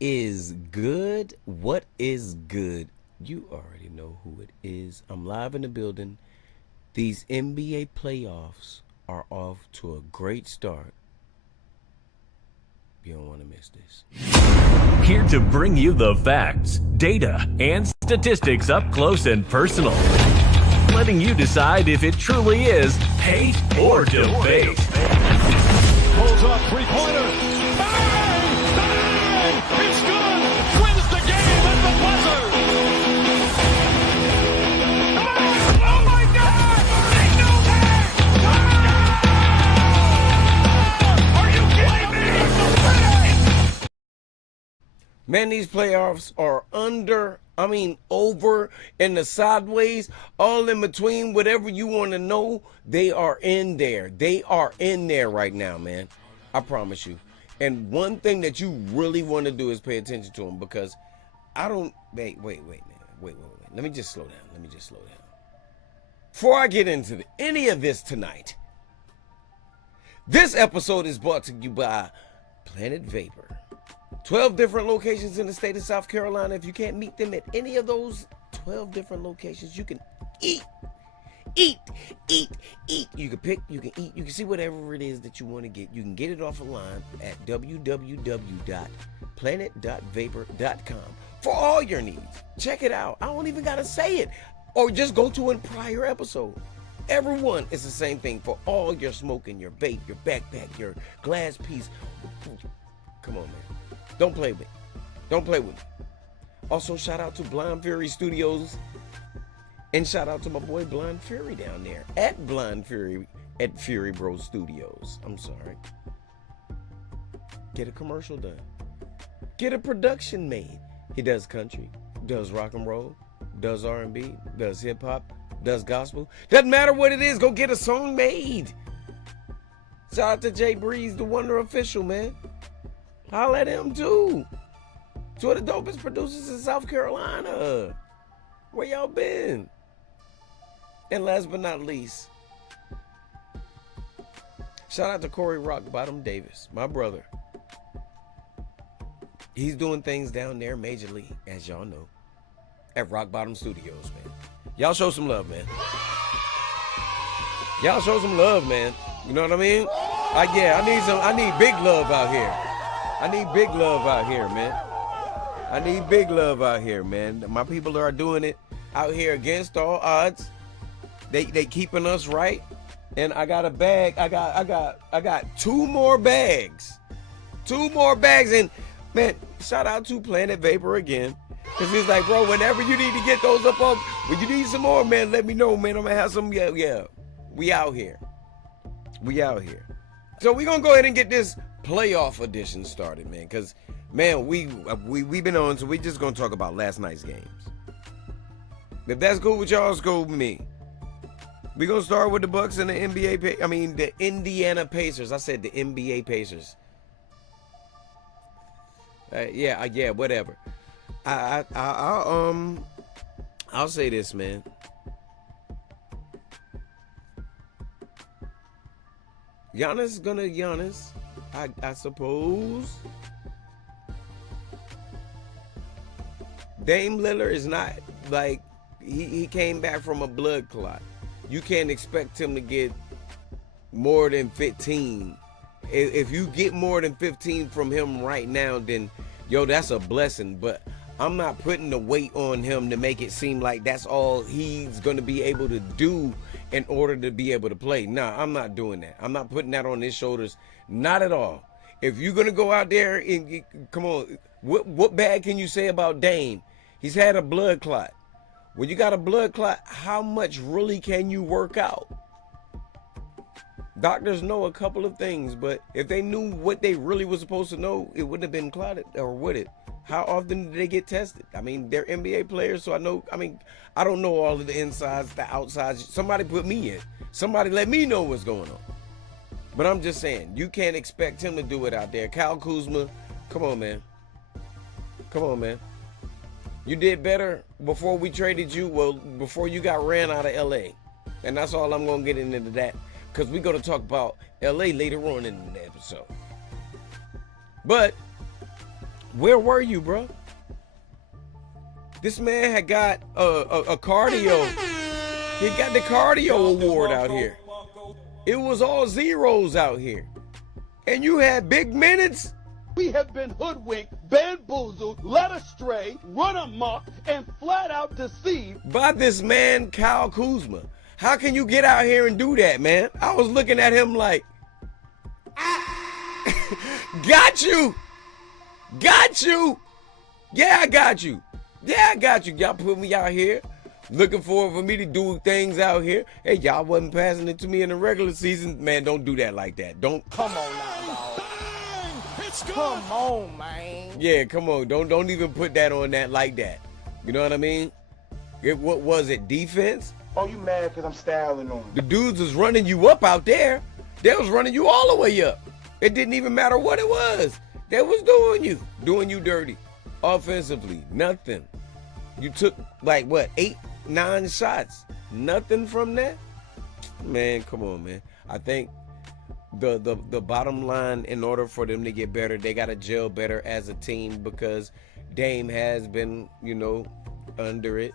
is good? What is good? You already know who it is. I'm live in the building. These NBA playoffs are off to a great start. You don't want to miss this. Here to bring you the facts, data, and statistics up close and personal. Letting you decide if it truly is hate or debate. Pulls off three-pointer. Bang! Bang! It's good! Wins the game at the buzzer! Oh my God! Ain't no way! Are you kidding me? Man, these playoffs are over, and the sideways, all in between, whatever you want to know, they are in there. They are in there right now, man. I promise you. And one thing that you really want to do is pay attention to them, because I don't, wait, man. Wait. Let me just slow down. Before I get into any of this tonight, this episode is brought to you by Planet Vapor. 12 different locations in the state of South Carolina. If you can't meet them at any of those 12 different locations, you can eat. You can pick, you can eat, you can see whatever it is that you want to get. You can get it off a line at www.planet.vapor.com for all your needs. Check it out. I don't even got to say it. Or just go to a prior episode. Everyone is the same thing for all your smoking, your vape, your backpack, your glass piece. Come on, man. Don't play with me. Don't play with me. Also, shout out to Blind Fury Studios. And shout out to my boy Blind Fury down there. At Blind Fury at Fury Bro Studios. I'm sorry. Get a commercial done. Get a production made. He does country, does rock and roll, does R&B, does hip hop, does gospel. Doesn't matter what it is, go get a song made. Shout out to Jay Breeze, the Wonder Official, man. Holla at him too. Two of the dopest producers in South Carolina. Where y'all been? And last but not least, shout out to Corey Rock Bottom Davis, my brother. He's doing things down there majorly, as y'all know, at Rock Bottom Studios, man. Y'all show some love, man. Y'all show some love, man. You know what I mean? I need big love out here. I need big love out here, man. I need big love out here, man. My people are doing it out here against all odds. They keeping us right. And I got a bag. I got two more bags. And man, shout out to Planet Vapor again. Cause he's like, bro, whenever you need to get those up, when you need some more, man, let me know, man. I'm gonna have some. Yeah. We out here. So we gonna go ahead and get this playoff edition started, man. Cause man, we've been on, so we just gonna talk about last night's games. If that's cool with y'all, it's cool with me. We gonna start with the Bucks and the the Indiana Pacers. I said the NBA Pacers. Yeah, whatever. I'll say this, man. Giannis gonna Giannis, I suppose. Dame Lillard is not like he came back from a blood clot. You can't expect him to get more than 15. If you get more than 15 from him right now, then yo, that's a blessing. But I'm not putting the weight on him to make it seem like that's all he's going to be able to do in order to be able to play. Nah, I'm not doing that. I'm not putting that on his shoulders. Not at all. If you're going to go out there and come on, what bad can you say about Dame? He's had a blood clot. When you got a blood clot, how much really can you work out? Doctors know a couple of things, but if they knew what they really was supposed to know, it wouldn't have been clotted, or would it? How often do they get tested? I mean, they're NBA players, so I don't know all of the insides, the outsides. Somebody put me in. Somebody let me know what's going on. But I'm just saying, you can't expect him to do it out there. Kyle Kuzma, come on, man. You did better before we traded you, well, before you got ran out of LA. And that's all I'm going to get into that, because we're going to talk about LA later on in the episode. But Where were you, bro? This man had got a cardio. He got the cardio award out here. It was all zeros out here. And you had big minutes. We have been hoodwinked, bamboozled, led astray, run amok, and flat out deceived by this man, Kyle Kuzma. How can you get out here and do that, man? I was looking at him like, got you. Got you. Yeah, I got you. Yeah, I got you. Y'all put me out here looking for me to do things out here. Hey, y'all wasn't passing it to me in the regular season. Man, don't do that like that. Don't. Come on now, dog. It's good. Come on, man. Yeah, come on. Don't even put that on that like that. You know what I mean? What was it? Defense? Oh, you mad because I'm styling on The dudes was running you up out there. They was running you all the way up. It didn't even matter what it was. They was doing you dirty. Offensively, nothing. You took like what, 8, 9 shots? Nothing from that? Man, come on, man. I think the bottom line, in order for them to get better, they gotta gel better as a team, because Dame has been, under it.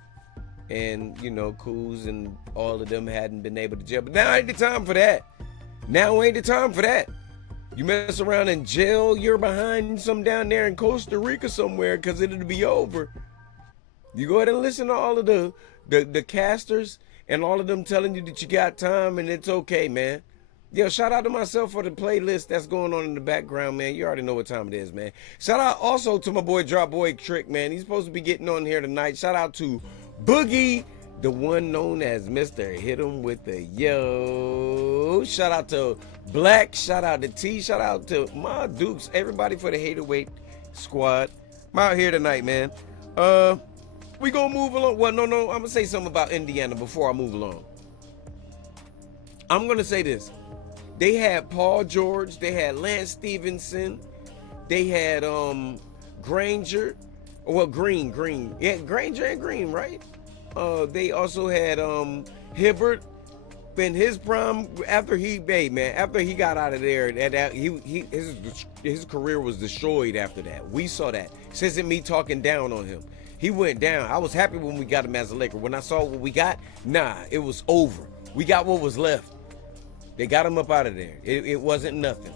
And, Kuz and all of them hadn't been able to gel. But now ain't the time for that. Now ain't the time for that. You mess around and jail, you're behind some down there in Costa Rica somewhere, because it'll be over. You go ahead and listen to all of the casters and all of them telling you that you got time and it's okay, man. Yo, shout out to myself for the playlist that's going on in the background, man. You already know what time it is, man. Shout out also to my boy Drop Boy Trick, man. He's supposed to be getting on here tonight. Shout out to Boogie, the one known as Mr. Hit 'em with the yo. Shout out to Black. Shout out to T. Shout out to my Dukes. Everybody for the Haterweight squad. I'm out here tonight, man. We gonna move along. Well, no. I'm gonna say something about Indiana before I move along. I'm gonna say this. They had Paul George. They had Lance Stevenson. They had Granger. Well, Green. Yeah, Granger and Green, right? They also had Hibbert in his prime. After he got out of there, his career was destroyed after that. We saw that. This isn't me talking down on him. He went down. I was happy when we got him as a Laker. When I saw what we got, it was over. We got what was left. They got him up out of there. It wasn't nothing.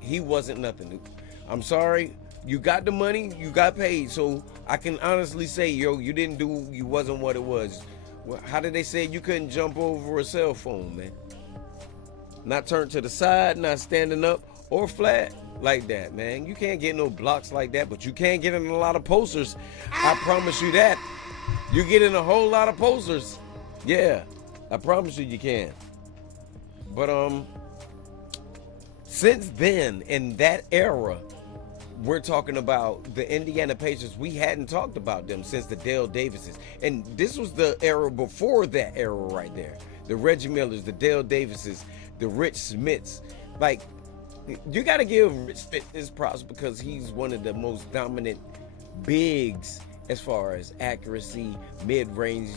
He wasn't nothing. I'm sorry. You got the money, you got paid. So I can honestly say, you wasn't what it was. How did they say you couldn't jump over a cell phone, man? Not turned to the side, not standing up or flat like that, man. You can't get no blocks like that, but you can get in a lot of posters. I promise you that. You get in a whole lot of posters. Yeah, I promise you can. But since then, in that era, we're talking about the Indiana Pacers. We hadn't talked about them since the Dale Davises. And this was the era before that era right there. The Reggie Millers, the Dale Davises, the Rich Smiths. Like, you got to give Rich Smith his props because he's one of the most dominant bigs as far as accuracy, mid-range.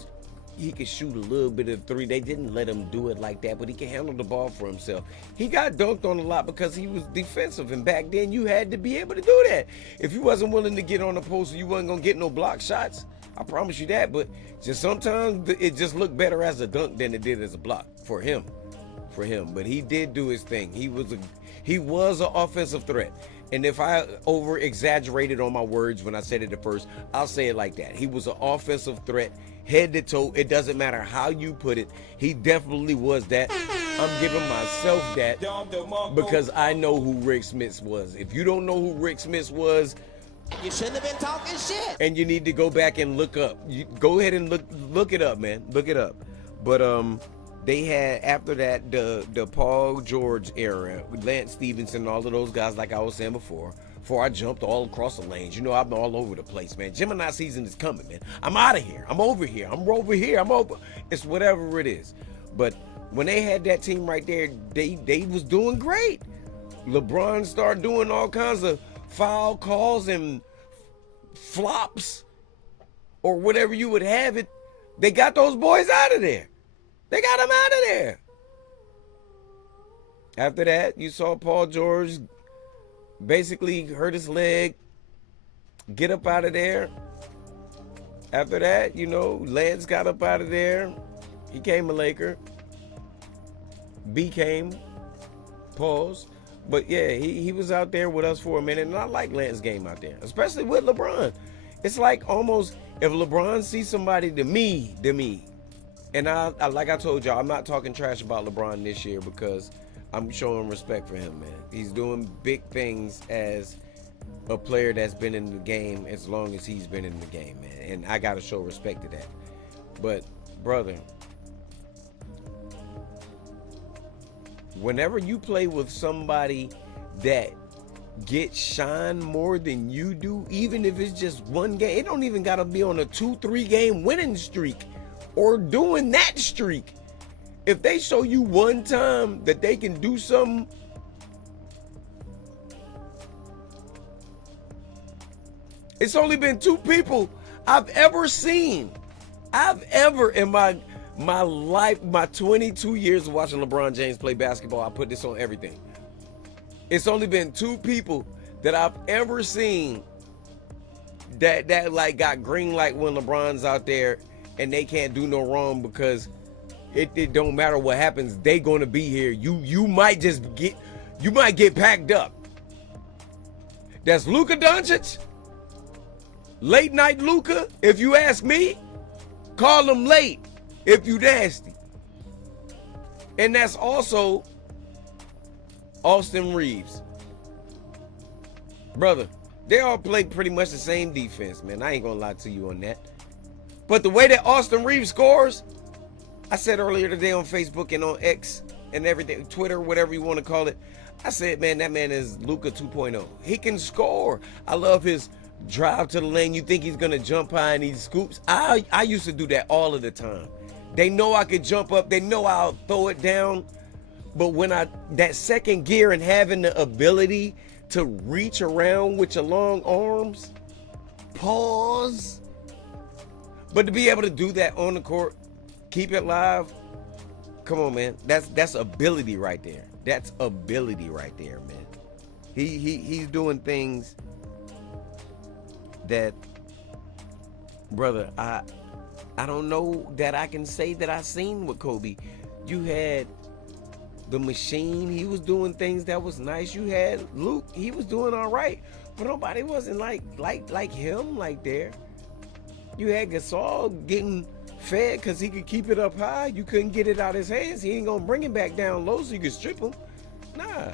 He could shoot a little bit of three. They didn't let him do it like that, but he can handle the ball for himself. He got dunked on a lot because he was defensive, and back then you had to be able to do that. If you wasn't willing to get on the post, you wasn't gonna get no block shots. I promise you that. But just sometimes it just looked better as a dunk than it did as a block for him. But he did do his thing. He was an offensive threat. And if I over exaggerated on my words when I said it at first, I'll say it like that. He was an offensive threat, head to toe. It doesn't matter how you put it. He definitely was that. I'm giving myself that because I know who Rick Smith was. If you don't know who Rick Smith was, you shouldn't have been talking shit. And you need to go back and look up. You go ahead and look it up, man. Look it up. But they had, after that, the Paul George era with Lance Stevenson and all of those guys, like I was saying before I jumped all across the lanes. I'm all over the place, man. Gemini season is coming, man. I'm out of here. I'm over here. I'm over here. I'm over. It's whatever it is. But when they had that team right there, they was doing great. LeBron started doing all kinds of foul calls and flops or whatever you would have it. They got those boys out of there. They got him out of there. After that, you saw Paul George basically hurt his leg get up out of there. After that, you know, Lance got up out of there. He came a Laker. Became. Pause. But yeah, he was out there with us for a minute, and I like Lance's game out there, especially with LeBron. It's like almost if LeBron sees somebody to me, and I like I told y'all, I'm not talking trash about LeBron this year because I'm showing respect for him, man. He's doing big things as a player that's been in the game as long as he's been in the game, man. And I got to show respect to that. But, brother, whenever you play with somebody that gets shine more than you do, even if it's just one game, it don't even got to be on a 2-3 game winning streak or doing that streak. If they show you one time that they can do something, it's only been 2 people I've ever seen. In my life, my 22 years of watching LeBron James play basketball, I put this on everything. It's only been 2 people that I've ever seen that like got green light when LeBron's out there and they can't do no wrong because it don't matter what happens, they gonna be here. You might get packed up. That's Luka Doncic. Late night Luka, if you ask me, call him late if you nasty. And that's also Austin Reeves. Brother, they all play pretty much the same defense, man. I ain't gonna lie to you on that. But the way that Austin Reeves scores, I said earlier today on Facebook and on X and everything, Twitter, whatever you want to call it, I said, man, that man is Luka 2.0. He can score. I love his drive to the lane. You think he's gonna jump high and he scoops? I used to do that all of the time. They know I could jump up. They know I'll throw it down. But when that second gear and having the ability to reach around with your long arms, pause. But to be able to do that on the court, keep it live, come on, man. That's ability right there. That's ability right there, man. He's doing things that, brother, I don't know that I can say that I seen with Kobe. You had the machine, he was doing things that was nice. You had Luke, he was doing all right, but nobody wasn't like him like there. You had Gasol getting fed because he could keep it up high. You couldn't get it out his hands. He ain't gonna bring it back down low so you could strip him. Nah.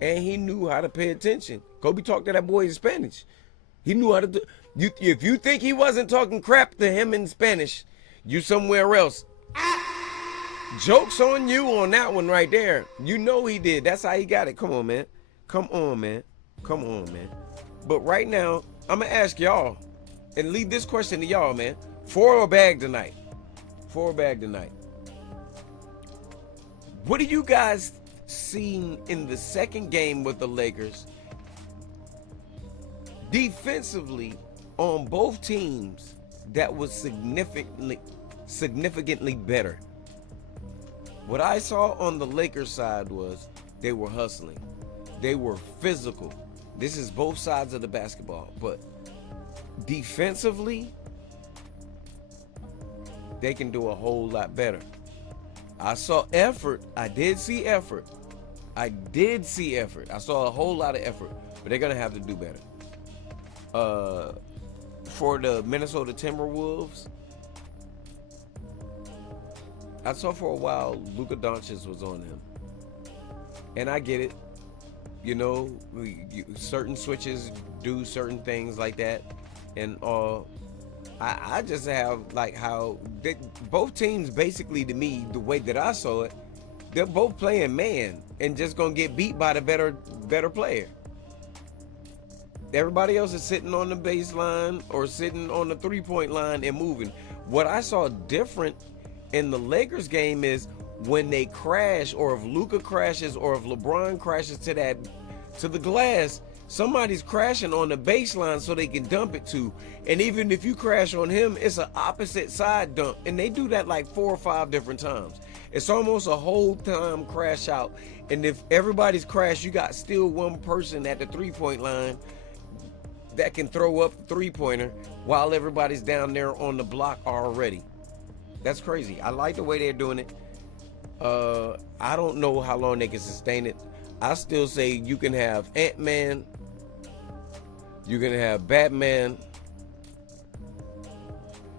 And he knew how to pay attention. Kobe talked to that boy in Spanish. He knew how to do. If you think he wasn't talking crap to him in Spanish, you somewhere else. Joke's on you on that one right there. You know he did. That's how he got it. Come on, man. Come on, man. Come on, man. But right now, I'm going to ask y'all and leave this question to y'all, man. 4 or bag tonight? 4 or bag tonight? What do you guys seen in the second game with the Lakers defensively on both teams that was significantly better? What I saw on the Lakers side was they were hustling. They were physical. This is both sides of the basketball. But defensively, they can do a whole lot better. I saw effort. I did see effort. I saw a whole lot of effort. But they're going to have to do better. For the Minnesota Timberwolves, I saw for a while Luka Doncic was on him. And I get it. You know, certain switches do certain things like that. And I just have like how both teams basically, to me, the way that I saw it, they're both playing man and just going to get beat by the better player. Everybody else is sitting on the baseline or sitting on the three-point line and moving. What I saw different in the Lakers game is when they crash, or if Luka crashes, or if LeBron crashes to the glass, somebody's crashing on the baseline so they can dump it to. And even if you crash on him, it's an opposite side dump. And they do that like 4 or 5 different times. It's almost a whole time crash out. And if everybody's crashed, you got still one person at the three-point line. that can throw up three-pointer while everybody's down there on the block already. That's crazy. I like the way they're doing it. I don't know how long they can sustain it. I still say you can have Ant-Man, you can have Batman,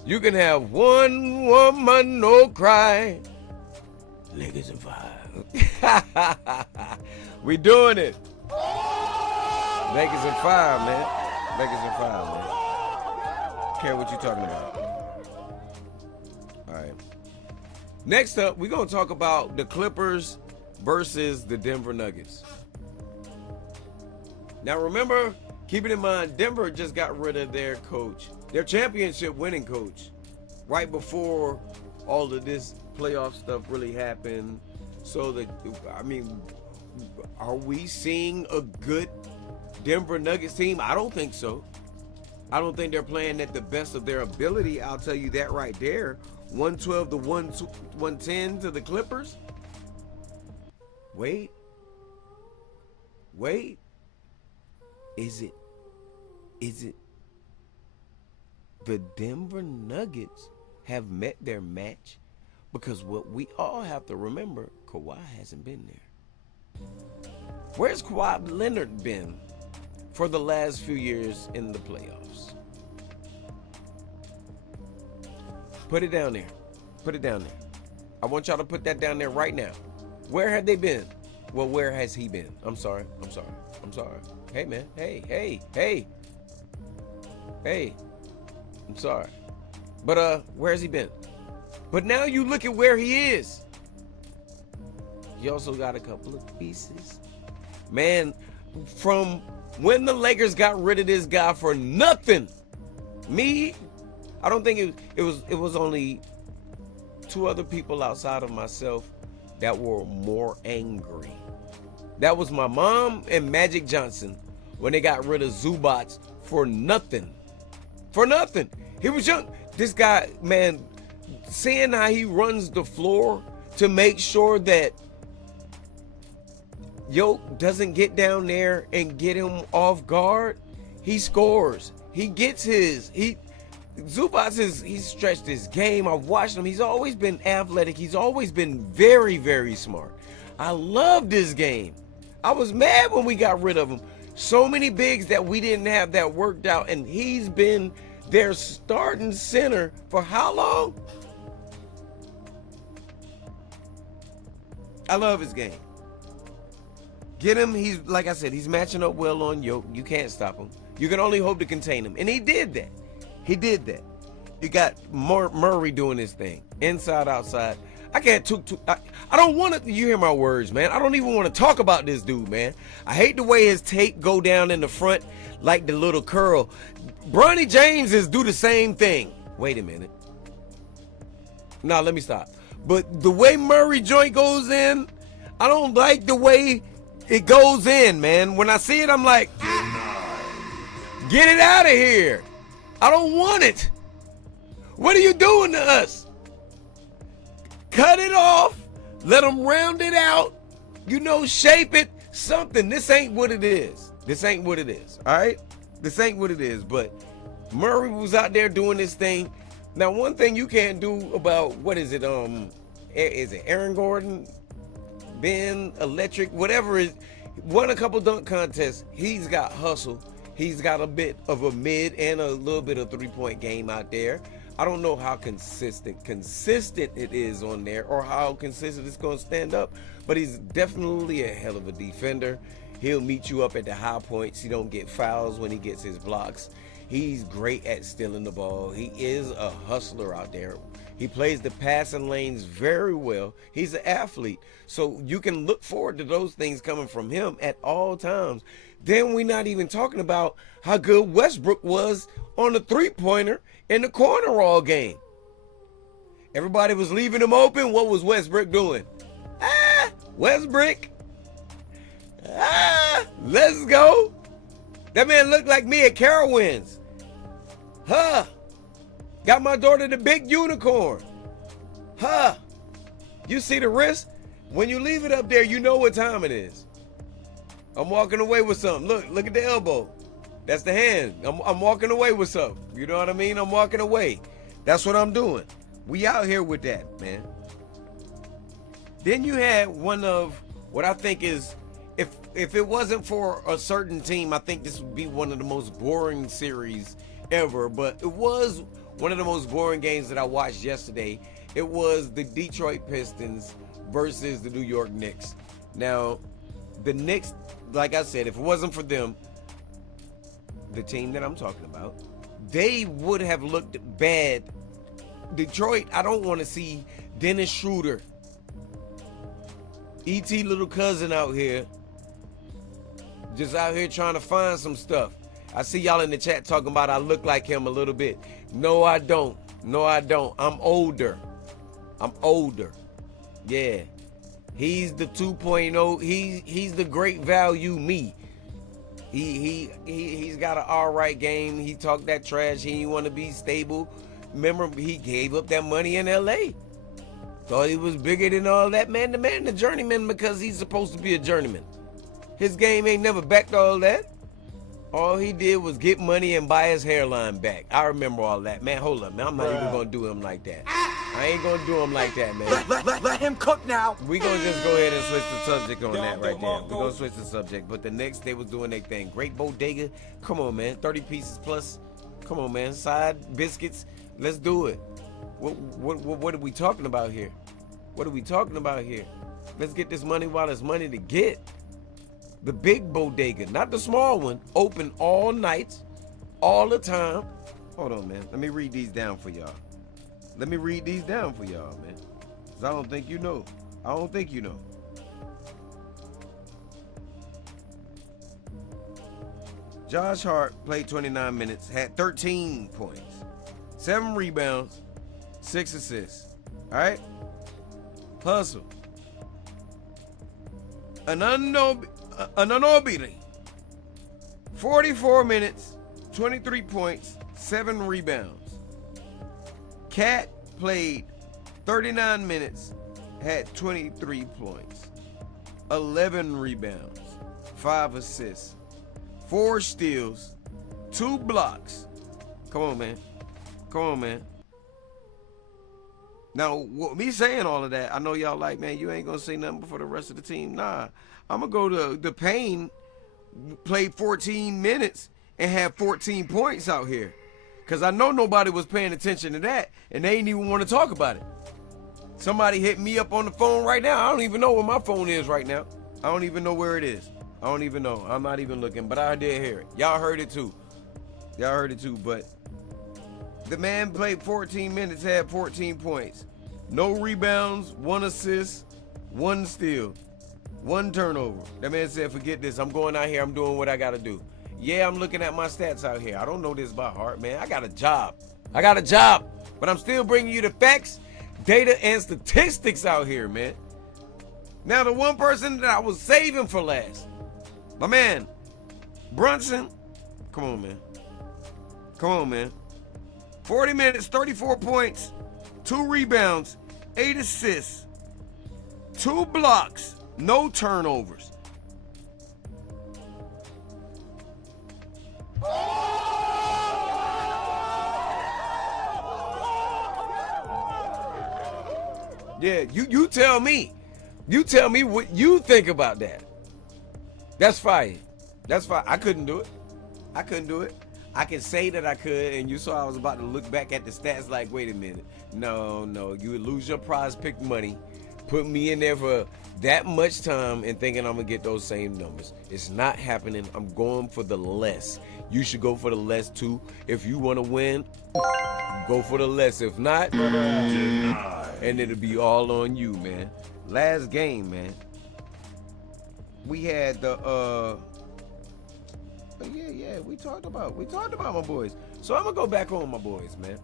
you can have One Woman No Cry, Lakers in 5. We doing it. Lakers in 5, man. Lakers in 5, man. Care what you talking about. All right. Next up, we're going to talk about the Clippers versus the Denver Nuggets. Now, remember, keep it in mind, Denver just got rid of their coach, their championship winning coach, right before all of this playoff stuff really happened. So, are we seeing a good Denver Nuggets team? I don't think so. I don't think they're playing at the best of their ability. I'll tell you that right there. 112 to 110 to the Clippers. Wait. Is it the Denver Nuggets have met their match? Because what we all have to remember, Kawhi hasn't been there. Where's Kawhi Leonard been for the last few years in the playoffs? Put it down there. Put it down there. I want y'all to put that down there right now. Where have they been? Well, where has he been? I'm sorry. Hey, man. Hey. I'm sorry. But where has he been? But now you look at where he is. He also got a couple of pieces. Man, from when the Lakers got rid of this guy for nothing, I don't think it was only two other people outside of myself that were more angry. That was my mom and Magic Johnson when they got rid of Zubats for nothing. For nothing. He was young. This guy, man, seeing how he runs the floor to make sure that Yoke doesn't get down there and get him off guard, he scores. He gets his. Zubats he's stretched his game. I've watched him. He's always been athletic. He's always been very, very smart. I love this game. I was mad when we got rid of him. So many bigs that we didn't have that worked out, and he's been their starting center for how long? I love his game. Get him. He's, like I said, he's matching up well on Yoke. You can't stop him. You can only hope to contain him. And he did that. You got Murray doing his thing. Inside, outside. I can't I don't want to, you hear my words, man. I don't even want to talk about this dude, man. I hate the way his tape go down in the front like the little curl. Bronny James is do the same thing. Wait a minute. Nah, let me stop. But the way Murray joint goes in, I don't like the way it goes in, man. When I see it, I'm like, get it out of here. I don't want it. What are you doing to us? Cut it off. Let them round it out. Shape it. Something. This ain't what it is. All right? This ain't what it is. But Murray was out there doing this thing. Now, one thing you can't do about, what is it? Is it Aaron Gordon? Ben Electric? Whatever it is. Won a couple dunk contests. He's got hustle. He's got a bit of a mid and a little bit of three-point game out there. I don't know how consistent it is on there, or how consistent it's going to stand up, but he's definitely a hell of a defender. He'll meet you up at the high points. He don't get fouls when he gets his blocks. He's great at stealing the ball. He is a hustler out there. He plays the passing lanes very well. He's an athlete. So you can look forward to those things coming from him at all times. Then we're not even talking about how good Westbrook was on the three-pointer in the corner all game. Everybody was leaving him open. What was Westbrook doing? Westbrook. Let's go. That man looked like me at Carowinds. Got my daughter the big unicorn. You see the wrist? When you leave it up there, you know what time it is. I'm walking away with something. Look at the elbow. That's the hand. I'm walking away with something. You know what I mean? I'm walking away. That's what I'm doing. We out here with that, man. Then you had one of what I think is, if it wasn't for a certain team, I think this would be one of the most boring series ever. But it was one of the most boring games that I watched yesterday. It was the Detroit Pistons versus the New York Knicks. Now, the Knicks, like I said, if it wasn't for them, the team that I'm talking about, they would have looked bad. Detroit, I don't want to see Dennis Schroeder, E.T. little cousin out here, just out here trying to find some stuff. I see y'all in the chat talking about I look like him a little bit. No, I don't. No, I don't. I'm older. Yeah. He's the 2.0. He's the great value me. He's got an all right game. He talked that trash. He didn't want to be stable. Remember, he gave up that money in L.A. Thought he was bigger than all that. Man, the man, the journeyman, because he's supposed to be a journeyman. His game ain't never backed all that. All he did was get money and buy his hairline back. I remember all that. Man, hold up, man. I'm not even going to do him like that. I ain't going to do him like that, man. Let him cook now. We going to just go ahead and switch the subject on that right there. We're going to switch the subject. But the Knicks, they was doing their thing. Great bodega. Come on, man. 30 pieces plus. Come on, man. Side biscuits. Let's do it. What are we talking about here? What are we talking about here? Let's get this money while there's money to get. The big bodega, not the small one. Open all nights, all the time. Hold on, man. Let me read these down for y'all. Man. 'Cause I don't think you know. Josh Hart played 29 minutes, had 13 points, 7 rebounds, 6 assists. All right? Hustle. Ananobili, 44 minutes, 23 points, 7 rebounds. Cat played 39 minutes, had 23 points, 11 rebounds, 5 assists, 4 steals, 2 blocks. Come on, man. Now, with me saying all of that, I know y'all like, man, you ain't going to say nothing for the rest of the team. Nah, I'm going to go to the Payne, played 14 minutes and had 14 points out here. Because I know nobody was paying attention to that, and they ain't even want to talk about it. Somebody hit me up on the phone right now. I don't even know where my phone is right now. I don't even know where it is. I don't even know. I'm not even looking, but I did hear it. Y'all heard it too, but the man played 14 minutes, had 14 points. No rebounds, 1 assist, 1 steal, 1 turnover. That man said, forget this. I'm going out here. I'm doing what I got to do. Yeah, I'm looking at my stats out here. I don't know this by heart, man. I got a job. But I'm still bringing you the facts, data, and statistics out here, man. Now, the one person that I was saving for last, my man, Brunson. Come on, man. 40 minutes, 34 points, 2 rebounds, 8 assists, 2 blocks, no turnovers. Yeah, you tell me. You tell me what you think about that. That's fire. I couldn't do it. I can say that I could, and you saw I was about to look back at the stats like, wait a minute. No, you would lose your prize pick money, put me in there for that much time and thinking I'm going to get those same numbers. It's not happening. I'm going for the less. You should go for the less too. If you want to win, go for the less. If not, and it'll be all on you, man. Last game, man. We had the yeah, we talked about my boys. So I'm gonna go back on my boys, man,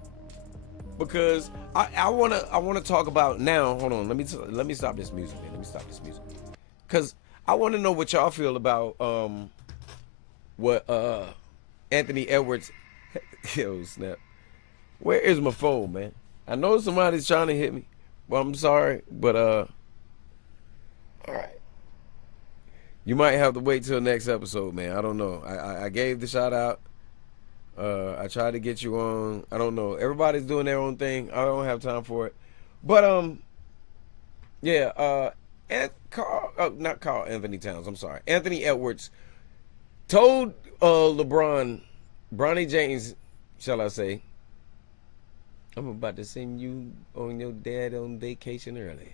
because I wanna talk about now. Hold on, let me stop this music, man. Because I want to know what y'all feel about what Anthony Edwards. Yo, snap. Where is my phone, man? I know somebody's trying to hit me. Well, I'm sorry, but all right. You might have to wait till next episode, man. I don't know. I gave the shout out. I tried to get you on. I don't know. Everybody's doing their own thing. I don't have time for it. But yeah. And not Carl Anthony Towns. I'm sorry. Anthony Edwards told Bronny James, shall I say, I'm about to send you on your dad on vacation early.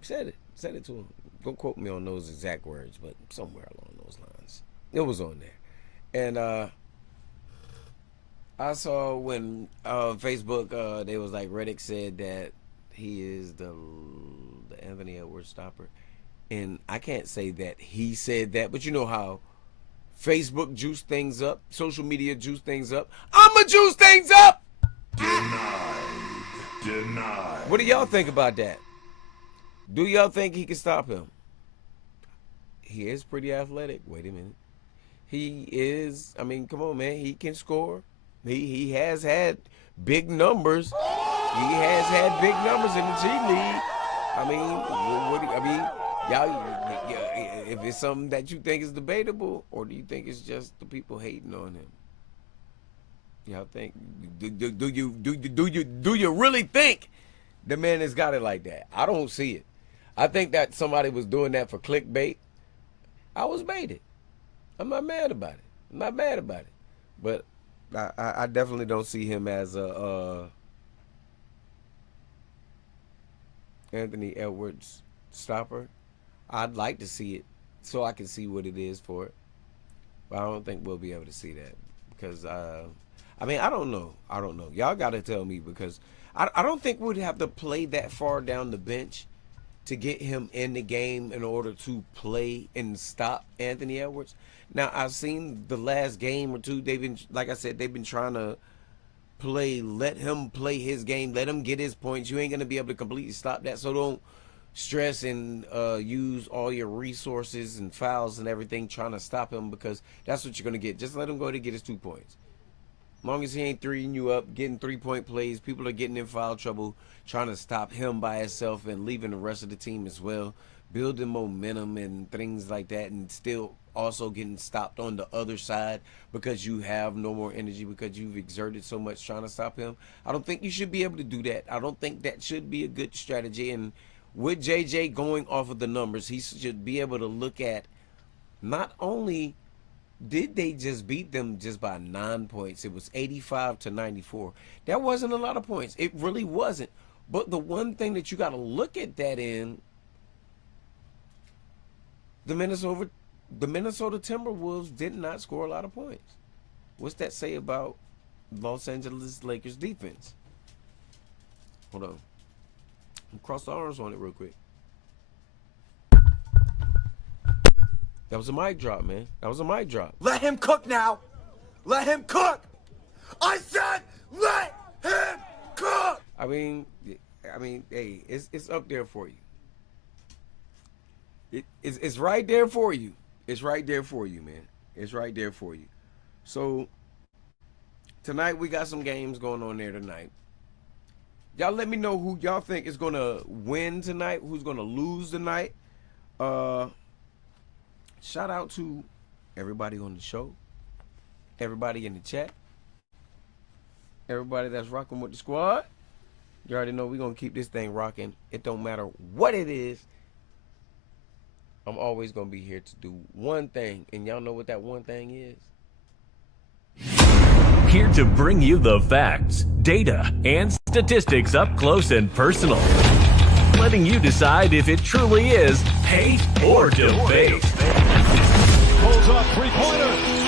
Said it to him. Don't quote me on those exact words, but somewhere along those lines. It was on there. And I saw when Facebook, they was like, Reddick said that he is the Anthony Edwards stopper. And I can't say that he said that, but you know how Facebook juice things up, social media juice things up. I'ma juice things up! Denied. What do y'all think about that? Do y'all think he can stop him? He is pretty athletic. Wait a minute. He is, I mean, come on, man. He can score. He has had big numbers. He has had big numbers in the G League. I mean, y'all, if it's something that you think is debatable, or do you think it's just the people hating on him? Y'all think, do you really think the man has got it like that? I don't see it. I think that somebody was doing that for clickbait. I was baited. I'm not mad about it. I'm not mad about it. But I definitely don't see him as a Anthony Edwards stopper. I'd like to see it so I can see what it is for it. But I don't think we'll be able to see that because I mean, I don't know. Y'all got to tell me because I don't think we'd have to play that far down the bench to get him in the game in order to play and stop Anthony Edwards. Now, I've seen the last game or two, they've been, like I said, they've been trying to let him play his game, let him get his points. You ain't going to be able to completely stop that, so don't stress and use all your resources and fouls and everything trying to stop him because that's what you're going to get. Just let him go to get his 2 points. As long as he ain't threeing you up, getting 3-point plays, people are getting in foul trouble, trying to stop him by himself and leaving the rest of the team as well, building momentum and things like that, and still also getting stopped on the other side because you have no more energy because you've exerted so much trying to stop him. I don't think you should be able to do that. I don't think that should be a good strategy. And with JJ going off of the numbers, he should be able to look at not only did they just beat them just by 9 points? It was 85-94. That wasn't a lot of points. It really wasn't. But the one thing that you got to look at that in, the Minnesota Timberwolves did not score a lot of points. What's that say about Los Angeles Lakers defense? Hold on. Cross the arms on it real quick. That was a mic drop, man. That was a mic drop. Let him cook now. Let him cook. I said let him cook. I mean, hey, it's up there for you. It's right there for you. It's right there for you, man. It's right there for you. So tonight we got some games going on there tonight. Y'all let me know who y'all think is gonna win tonight, who's gonna lose tonight. Shout out to everybody on the show, everybody in the chat, everybody that's rocking with the squad. You already know we're going to keep this thing rocking. It don't matter what it is. I'm always going to be here to do one thing. And y'all know what that one thing is? Here to bring you the facts, data, and statistics up close and personal. Letting you decide if it truly is hate or debate. Pulls up three-pointer.